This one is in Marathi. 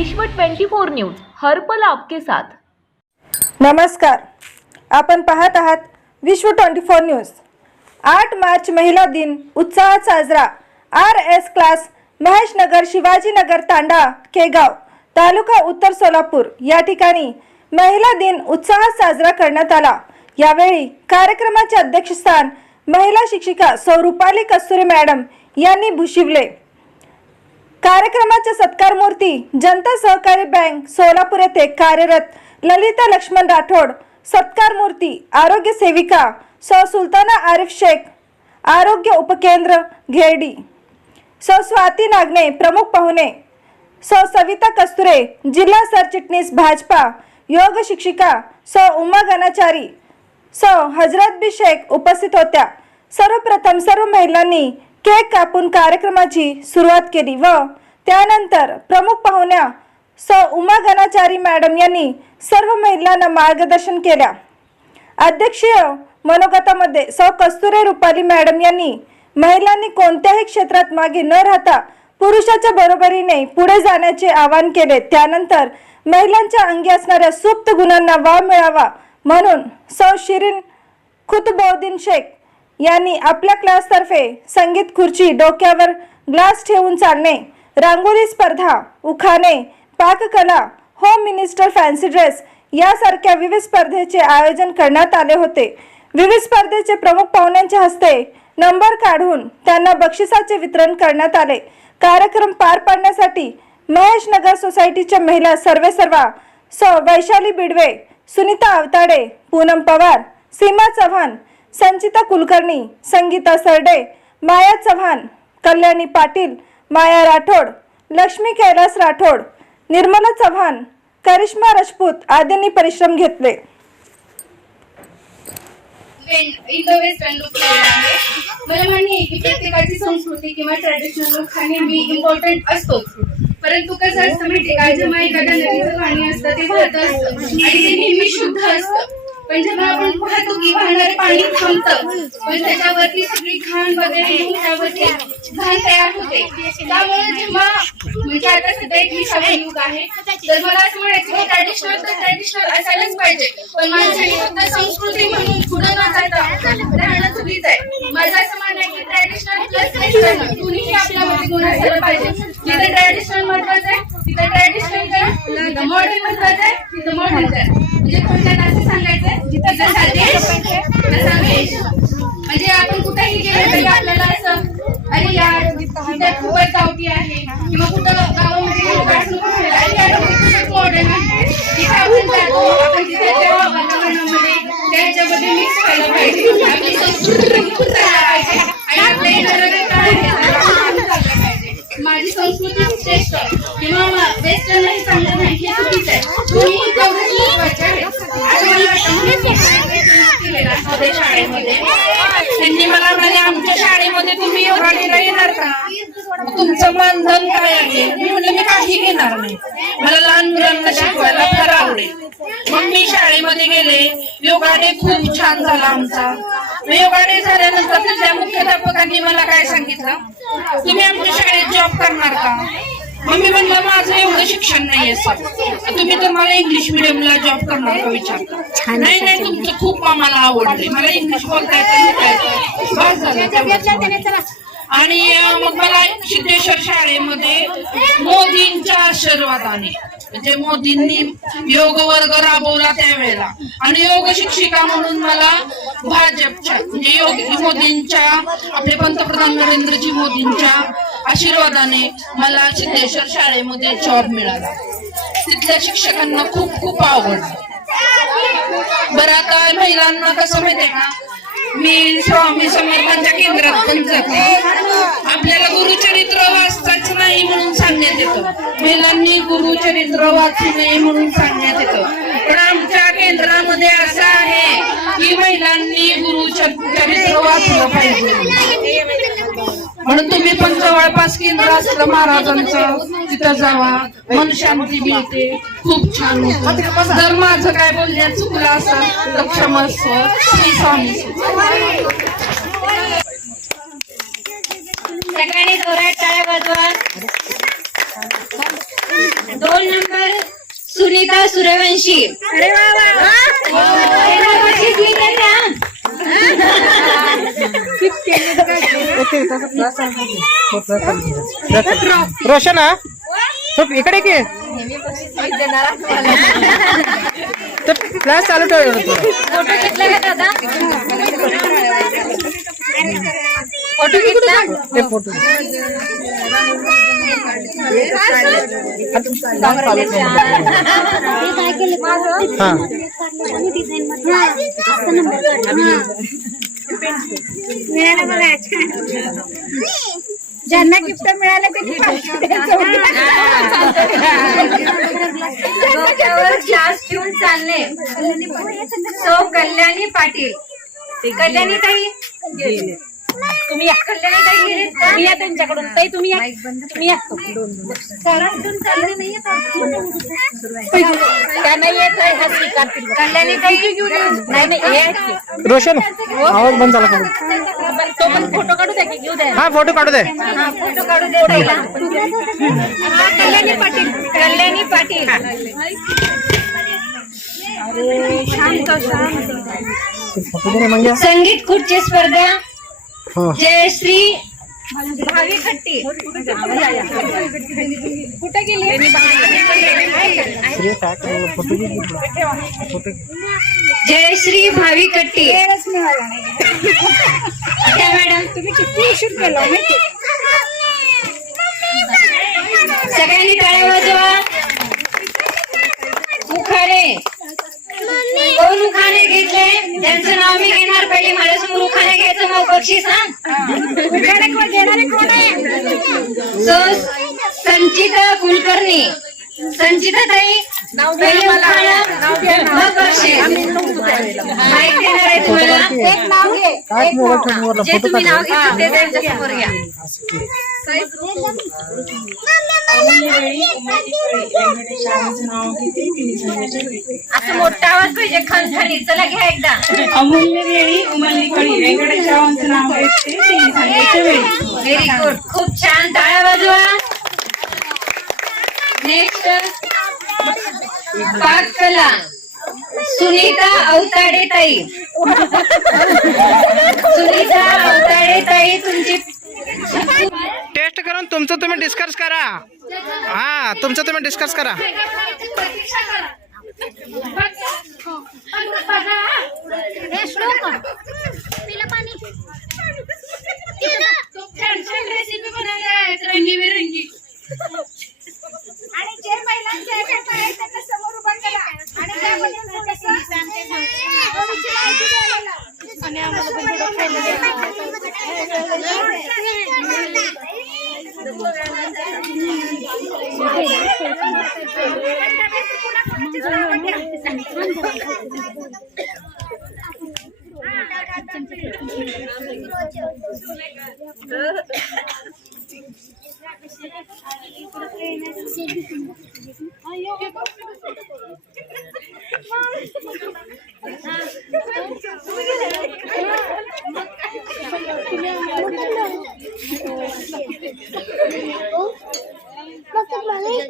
विश्व 24 न्यूज हर्पल आपके साथ. नमस्कार. आपण पाहत आहात विश्व ट्वेंटी फोर न्यूज. आठ मार्च महिला दिन उत्साहात साजरा. R S class Maheshnagar Shivajinagar Tanda Kegaon taluka Uttar Solapur या ठिकाणी महिला दिन उत्साहात साजरा करण्यात आला. यावेळी कार्यक्रमाचे अध्यक्षस्थान महिला शिक्षिका सौ रुपाली कस्तुरे मॅडम यांनी भूषिवले. कार्यक्रमाच्या सत्कार मूर्ती जनता सहकारी बँक सोलापूर येथे कार्यरत ललिता लक्ष्मण राठोड सत्कार मूर्ती आरोग्य सेविका सौ सुलताना आरिफ शेख आरोग्य उपकेंद्र घेरडी सौ स्वाती नागणे प्रमुख पाहुणे सौ सविता कस्तुरे जिल्हा सरचिटणीस भाजपा योग शिक्षिका सौ उमा गणाचारी सौ हजरत बी शेख उपस्थित होत्या. सर्वप्रथम सर्व महिलांनी केक कापून कार्यक्रमाची सुरुवात केली व त्यानंतर प्रमुख पाहुण्या स. उमा गणाचारी मॅडम यांनी सर्व महिलांना मार्गदर्शन केल्या. अध्यक्षीय मनोगतामध्ये सौ. कस्तुरे रुपाली मॅडम यांनी महिलांनी कोणत्याही क्षेत्रात मागे न राहता पुरुषाच्या बरोबरीने पुढे जाण्याचे आवाहन केले. त्यानंतर महिलांच्या अंगी असणाऱ्या सुप्त गुणांना वाव मिळावा म्हणून सौ. शिरीन खुतबौद्दीन शेख यांनी आपल्या क्लासतर्फे संगीत खुर्ची डोक्यावर ग्लास ठेवून चालणे रांगोळी स्पर्धा उखाणे पाककला होम मिनिस्टर फॅन्सी ड्रेस यासारख्या विविध स्पर्धेचे आयोजन करण्यात आले होते. विविध स्पर्धेचे प्रमुख पाहुण्यांच्या हस्ते नंबर काढून त्यांना बक्षिसाचे वितरण करण्यात आले. कार्यक्रम पार पाडण्यासाठी महेश नगर सोसायटीच्या महिला सर्वे सर्वा सौ वैशाली बिडवे सुनीता अवताडे पूनम पवार सीमा चव्हाण संचिता कुलकर्णी संगीता सरडे माया चव्हाण कल्याणी पाटील माया राठोड लक्ष्मी कैलास राठोड निर्मला चव्हाण करिश्मा राजपूत आदींनी परिश्रम घेतले. इंडो वेस्टर्न लुक आहे. मला मान्य आहे की प्रत्येकाची संस्कृती किंवा ट्रॅडिशनल लुक हा नेहमी इम्पॉर्टंट असतोच. परंतु कसं असतं माहिती का? जेव्हा एखाद्या नदीचं पाणी असतं ते वाहत असतं. आणि ते नेहमी शुद्ध असतं. म्हणजे जेव्हा आपण पाहतो की वाहणारे पाणी थांबतं. पण त्याच्यावरती सगळी घाण वगैरे येऊन त्यावरती घाण तयार होते. त्यामुळे जेव्हा म्हणजे आता सध्या एक विषारी युग आहे तर मला असं म्हणायचं की ट्रॅडिशनल तर ट्रॅडिशनल असायलाच पाहिजे. पण माणसाने फक्त संस्कृती म्हणून पुढे न जाता राहणं चुकीच आहे. माझं असं म्हणणं आहे की ट्रॅडिशनल प्लस वेस्टर्न दोन्ही आपल्यामध्ये गुण असायला पाहिजे. जिथे ट्रॅडिशनल महत्वाचं आहे तिथे ट्रॅडिशनल मॉडर्न महत्वाचं आहे तिथं मॉडर्न आहे म्हणजे थोडक्यात असं सांगायचं जिथं जसा देश तसा वेश म्हणजे आपण कुठेही गेलो तरी आपल्याला असं अरे यार तिथे खूपच गावठी आहे किंवा कुठं गावामध्ये गेलो अरे यार मॉडर्न आहे. तिथे आपण जातो आपण तिथे त्या वातावरणामध्ये त्याच्यामध्ये मिक्स व्हायला पाहिजे. आपली संस्कृती खूप राहायला पाहिजे. आणि आपल्या काय पाहिजे. माझी संस्कृती श्रेष्ठ किंवा वेस्टर्न नाही चांगलं नाही हे चुकीचं आहे. दोन्ही तेवढंच महत्त्वाचे आहे. शाळेमध्ये. त्यांनी मला म्हणाले आमच्या शाळेमध्ये तुम्ही एवढा येणार का? तुमचं मानधन काय आहे? मी म्हणलं मी काही घेणार नाही. मला लहान मुलांना शिकवायला फार आवडेल. मग मी शाळेमध्ये गेले. योगा डे खूप छान झाला आमचा. मग योगा डे झाल्यानंतर तिथल्या मुख्याध्यापकांनी मला काय सांगितलं? तुम्ही आमच्या शाळेत जॉब करणार का? मग मी म्हणलं माझं एवढं शिक्षण नाहीये सर तुम्ही तर मला इंग्लिश मिडियमला जॉब करणार का विचारता? नाही नाही तुमचं खूप आम्हाला आवडले मला इंग्लिश बोलता येतं. बस झालं. आणि मग मला सिद्धेश्वर शाळेमध्ये मोदींच्या आशीर्वादाने म्हणजे मोदींनी योग वर्ग राबवला त्यावेळेला. आणि योग शिक्षिका म्हणून मला भाजपच्या म्हणजे योग मोदींच्या आपले पंतप्रधान नरेंद्रजी मोदींच्या आशीर्वादाने मला सिद्धेश्वर शाळेमध्ये जॉब मिळाला. तिथल्या शिक्षकांना खूप खूप आवडलं बरं आता महिलांना कसं माहितीये का? मी स्वामी समर्थांच्या केंद्रात पण जाते. आपल्याला गुरुचरित्र वाचताच नाही म्हणून सांगण्यात येतं. महिलांनी गुरुचरित्र वाचू नये म्हणून सांगण्यात येतं. पण आमच्या केंद्रामध्ये असं आहे की महिलांनी गुरुचरित्र वाचलं पाहिजे. म्हणून तुम्ही पण जवळपास केंद्र असलं महाराजांचं तिथं जावा. मन शांती मिळते खूप छान जर माझं काय बोलण्यात चुकलं असेल तर क्षमस्व श्री स्वामी सगळ्यांनी जोरात टाळ्या वाजवा. दोन नंबर सुनीता सूर्यवंशी. अरे हा? तो इकडे की. क्लास चालू ठेव. फोटो घेतला का दादा? फोटो घेतला? ते ज्यांना गिफ्ट मिळालं त्यांनी डोक्यावर ग्लास ठेवून चालणे सौ कल्याणी पाटील. कल्याणी ताई? तुम्ही या का? या त्यांच्याकडून. ताई तुम्ही या. तुम्ही या. त्या नाही येत आहे हा स्वीकारतील. कल्याणी नाही नाही हे. रोशन आवाज बंद झाला का? तो पण फोटो काढू द्या की घेऊ द्या. हा फोटो काढू दे. फोटो काढू दे ताईला हा, कल्याणी पाटील. कल्याणी पाटील. दे म्हणजे संगीत खुर्ची स्पर्धा. हो. जयश्री भावी खट्टी. कुठे गेली? श्री घे. जयश्री भावी कट्टी मॅडम. तुम्ही किती केला सगळ्यांनी टाळ्या वाजवा. उखाणे उखाणे घेतले. त्यांचं नाव मी घेणार पहिले माझ्यासमोर उखाणे घ्यायचं मग बक्षीस हा सो संचिता कुलकर्णी. संचिता ताई नाव जे तुम्ही नाव घेतलं ते त्यांच्यासमोर घ्या. असं मोठा आवाज पाहिजे खणखणी चला घ्या एकदा. अमूल्य वेळी उमलली कळी. व्यंकटेशरावांचं नाव घेते व्हेरी गुड खूप छान. टाळ्या वाजवा. पाककला सुनीता अवताडे ताई. सुनीता अवताडे ताई तुमची टेस्ट करून तुमचं तुम्ही डिस्कस करा. हा तुमचं तुम्ही डिस्कस करा छान रेसिपी बनवल्या आहेत रंगीबेरंगी आणि जे महिलांचे agenda आहे त्यांना समोर उभा करा आणि त्याबद्दल थोडंसं थोडीशी माहिती द्यायला लावा. आणि आम्हाला पण थोडं खायला